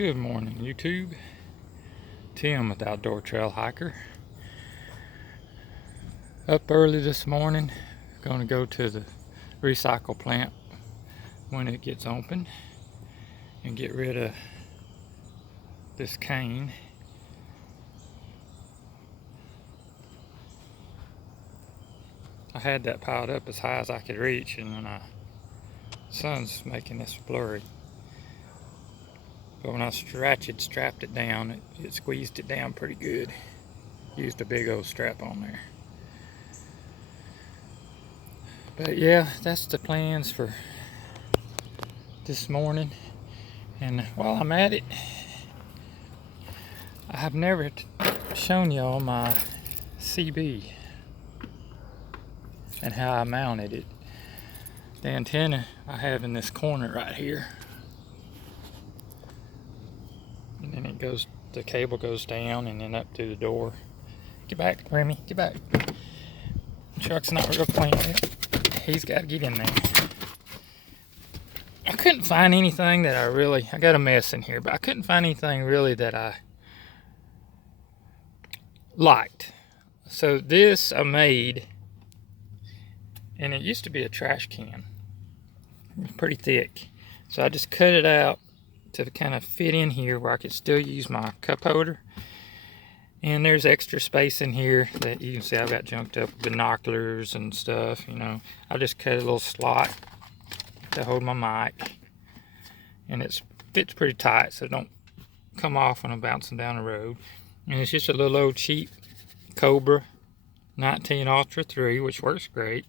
Good morning, YouTube. Tim with Outdoor Trail Hiker. Up early this morning. Going to go to the recycle plant when it gets open and get rid of this cane. I had that piled up as high as I could reach, and then the sun's making this blurry. But when I strapped it down, it squeezed it down pretty good. Used a big old strap on there. But yeah, that's the plans for this morning. And while I'm at it, I have never shown y'all my CB and how I mounted it. The antenna I have in this corner right here. And then the cable goes down and then up through the door. Get back, Remy, get back. Truck's not real clean yet. He's got to get in there. I couldn't find anything that I got a mess in here, but I couldn't find anything really that I liked. So this I made, and it used to be a trash can. It was pretty thick. So I just cut it out to kind of fit in here where I could still use my cup holder. And there's extra space in here that you can see I've got junked up binoculars and stuff, you know. I just cut a little slot to hold my mic. And it fits pretty tight so it don't come off when I'm bouncing down the road. And it's just a little old cheap Cobra 19 Ultra 3, which works great.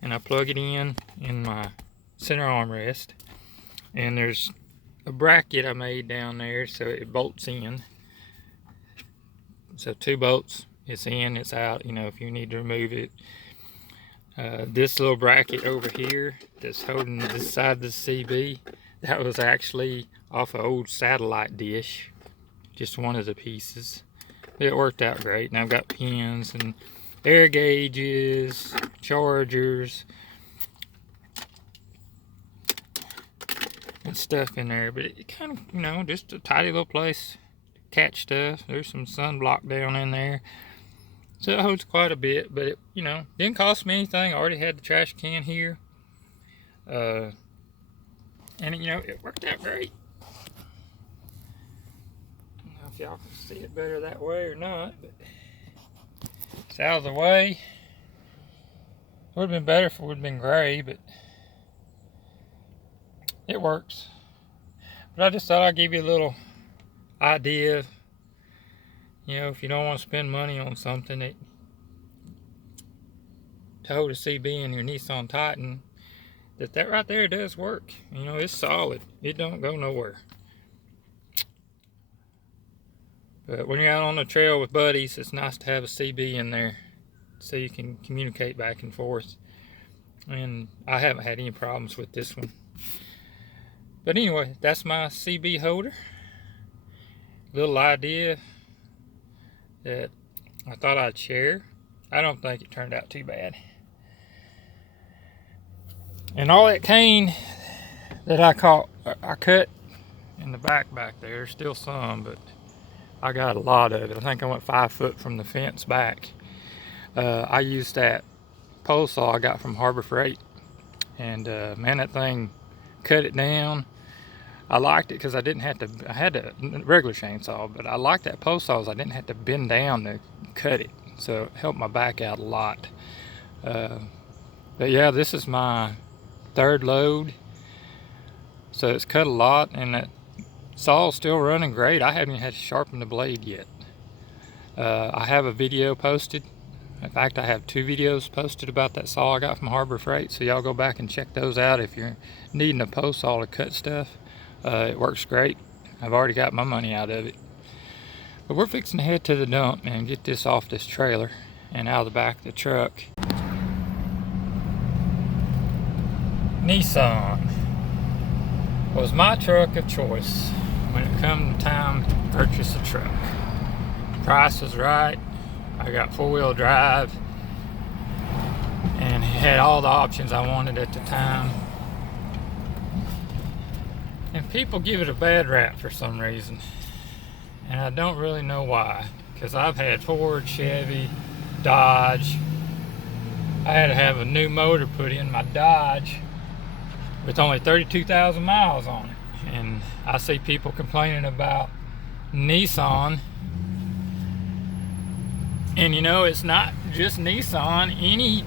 And I plug it in my center armrest. And there's a bracket I made down there so it bolts in. So 2 bolts, it's in, it's out, you know, if you need to remove it. This little bracket over here that's holding this side of the CB, that was actually off an old satellite dish, just one of the pieces. It worked out great, and I've got pins and air gauges, chargers, and stuff in there. But it kind of, you know, just a tidy little place catch stuff. There's some sunblock down in there, so it holds quite a bit. But it, you know, didn't cost me anything. I already had the trash can here, and you know, it worked out great. I don't know if y'all can see it better that way or not, but it's out of the way. It would have been better if it would have been gray, but it works. But I just thought I'd give you a little idea, you know, if you don't want to spend money on something to hold a CB in your Nissan Titan, that right there does work. You know, it's solid. It don't go nowhere. But when you're out on the trail with buddies, it's nice to have a CB in there so you can communicate back and forth. And I haven't had any problems with this one. But anyway, that's my CB holder. Little idea that I thought I'd share. I don't think it turned out too bad. And all that cane that I cut in the back there, there's still some, but I got a lot of it. I think I went 5 foot from the fence back. I used that pole saw I got from Harbor Freight, and man, that thing cut it down. I liked it because I had a regular chainsaw, but I liked that pole saw. I didn't have to bend down to cut it, so it helped my back out a lot. But yeah, this is my 3rd load, so it's cut a lot, and that saw's still running great. I haven't even had to sharpen the blade yet. I have a video posted. In fact, I have 2 videos posted about that saw I got from Harbor Freight, so y'all go back and check those out if you're needing a pole saw to cut stuff. It works great. I've already got my money out of it. But we're fixing to head to the dump and get this off this trailer and out of the back of the truck. Nissan was my truck of choice when it come time to purchase a truck. Price was right. I got 4-wheel drive and had all the options I wanted at the time. And people give it a bad rap for some reason. And I don't really know why. Because I've had Ford, Chevy, Dodge. I had to have a new motor put in my Dodge with only 32,000 miles on it. And I see people complaining about Nissan. And you know, it's not just Nissan. Any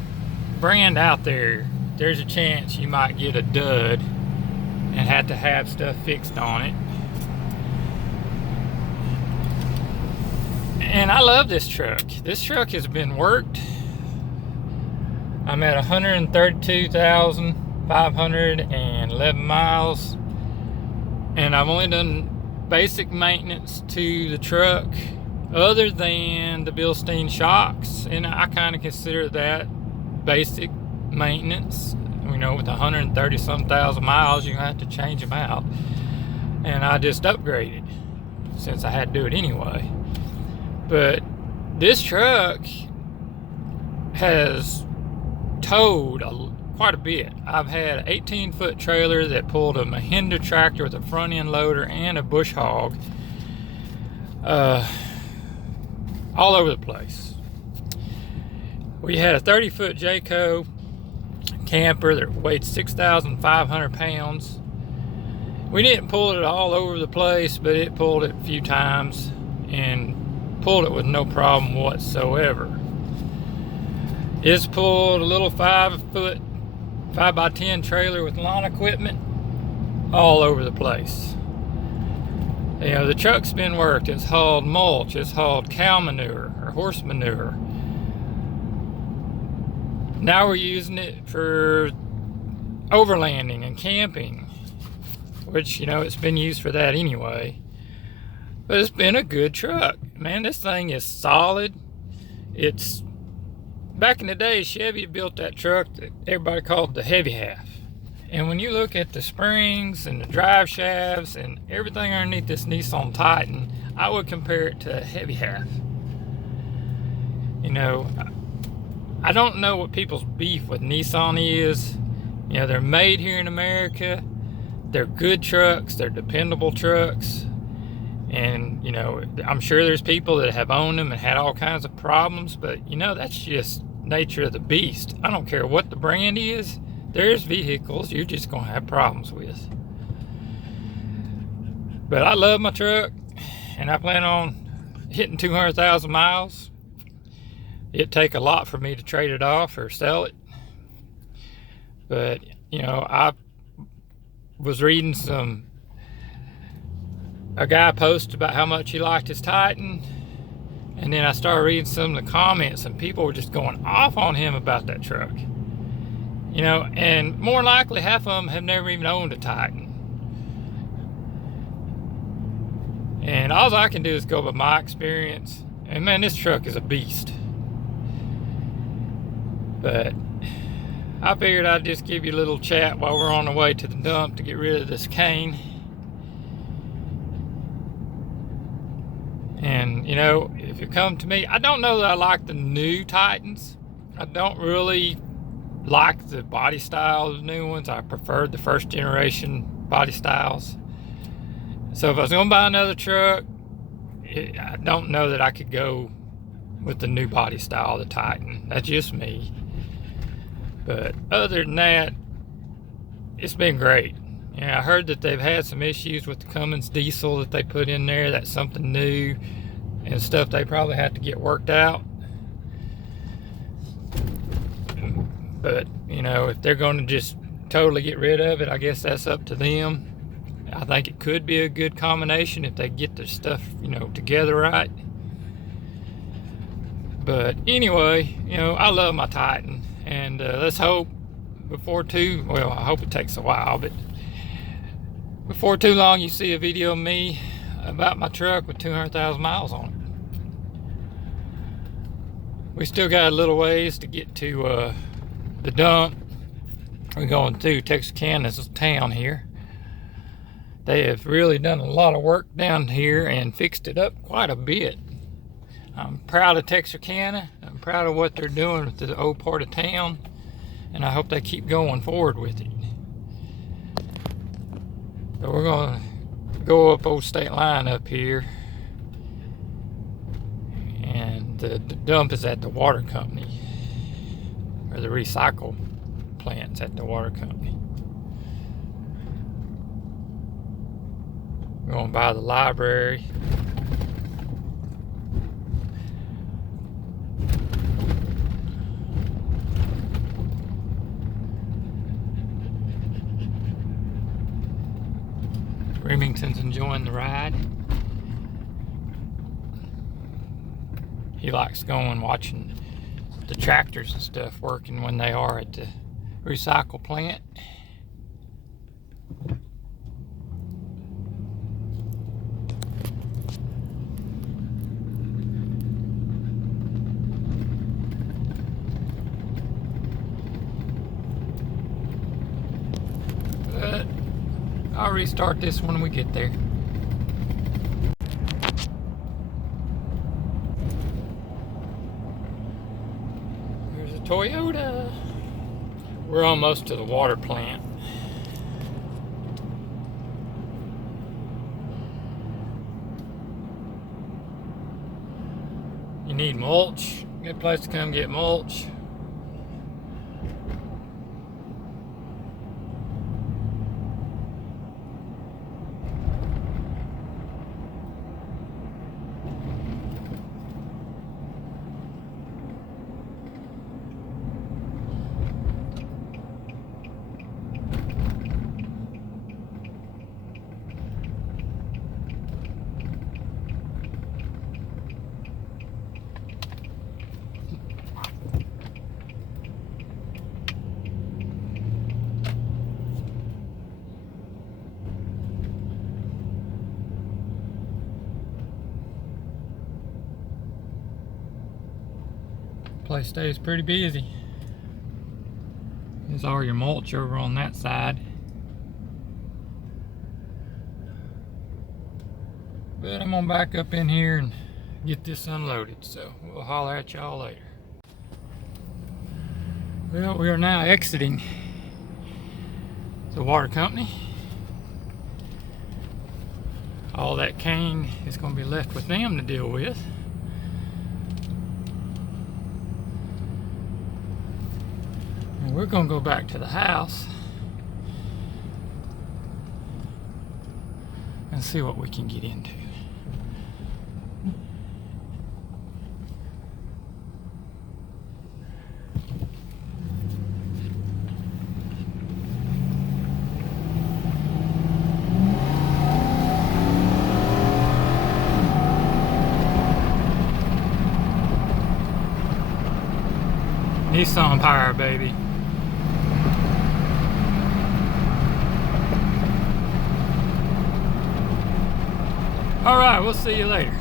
brand out there, there's a chance you might get a dud and have to have stuff fixed on it. And I love this truck. This truck has been worked. I'm at 132,511 miles, and I've only done basic maintenance to the truck other than the Bilstein shocks, and I kind of consider that basic maintenance. You know, with 130 some thousand miles, you have to change them out, and I just upgraded since I had to do it anyway. But this truck has towed quite a bit. I've had an 18-foot trailer that pulled a Mahindra tractor with a front end loader and a bush hog all over the place. We had a 30-foot Jayco camper that weighed 6,500 pounds. We didn't pull it all over the place, but it pulled it a few times and pulled it with no problem whatsoever. It's pulled a little 5-foot 5x10 trailer with lawn equipment all over the place. You know, the truck's been worked. It's hauled mulch, it's hauled cow manure or horse manure. Now we're using it for overlanding and camping, which, you know, it's been used for that anyway. But it's been a good truck. Man, this thing is solid. It's, back in the day, Chevy built that truck that everybody called the heavy half. And when you look at the springs and the drive shafts and everything underneath this Nissan Titan, I would compare it to a heavy half. You know, I don't know what people's beef with Nissan is. You know, they're made here in America. They're good trucks. They're dependable trucks. And, you know, I'm sure there's people that have owned them and had all kinds of problems, but, you know, that's just nature of the beast. I don't care what the brand is. There's vehicles you're just going to have problems with. But I love my truck, and I plan on hitting 200,000 miles. It'd take a lot for me to trade it off or sell it. But, you know, I was reading a guy posted about how much he liked his Titan, and then I started reading some of the comments, and people were just going off on him about that truck. You know, and more likely half of them have never even owned a Titan. And all I can do is go by my experience, and man, this truck is a beast. But I figured I'd just give you a little chat while we're on the way to the dump to get rid of this cane. And, you know, if you come to me, I don't know that I like the new Titans. I don't really like the body style of the new ones. I preferred the first generation body styles. So if I was going to buy another truck, I don't know that I could go with the new body style of the Titan. That's just me. But other than that, it's been great. Yeah, I heard that they've had some issues with the Cummins diesel that they put in there. That's something new and stuff they probably have to get worked out. But, you know, if they're going to just totally get rid of it, I guess that's up to them. I think it could be a good combination if they get their stuff, you know, together right. But anyway, you know, I love my Titan. And let's hope well, I hope it takes a while, but before too long you see a video of me about my truck with 200,000 miles on it. We still got a little ways to get to the dump. We're going through Texarkana's town here. They have really done a lot of work down here and fixed it up quite a bit. I'm proud of Texarkana. I'm proud of what they're doing with the old part of town, and I hope they keep going forward with it. So we're gonna go up old state line up here, and the dump is at the water company, or the recycle plant's at the water company. We're going by the library. Remington's enjoying the ride. He likes going watching the tractors and stuff working when they are at the recycle plant. But I'll restart this when we get there. There's a Toyota. We're almost to the water plant. You need mulch. Good place to come get mulch. Place stays pretty busy. There's all your mulch over on that side. But I'm gonna back up in here and get this unloaded, so we'll holler at y'all later. Well, we are now exiting the water company. All that cane is gonna be left with them to deal with. We're gonna go back to the house and see what we can get into. Nissan Power, baby. All right, we'll see you later.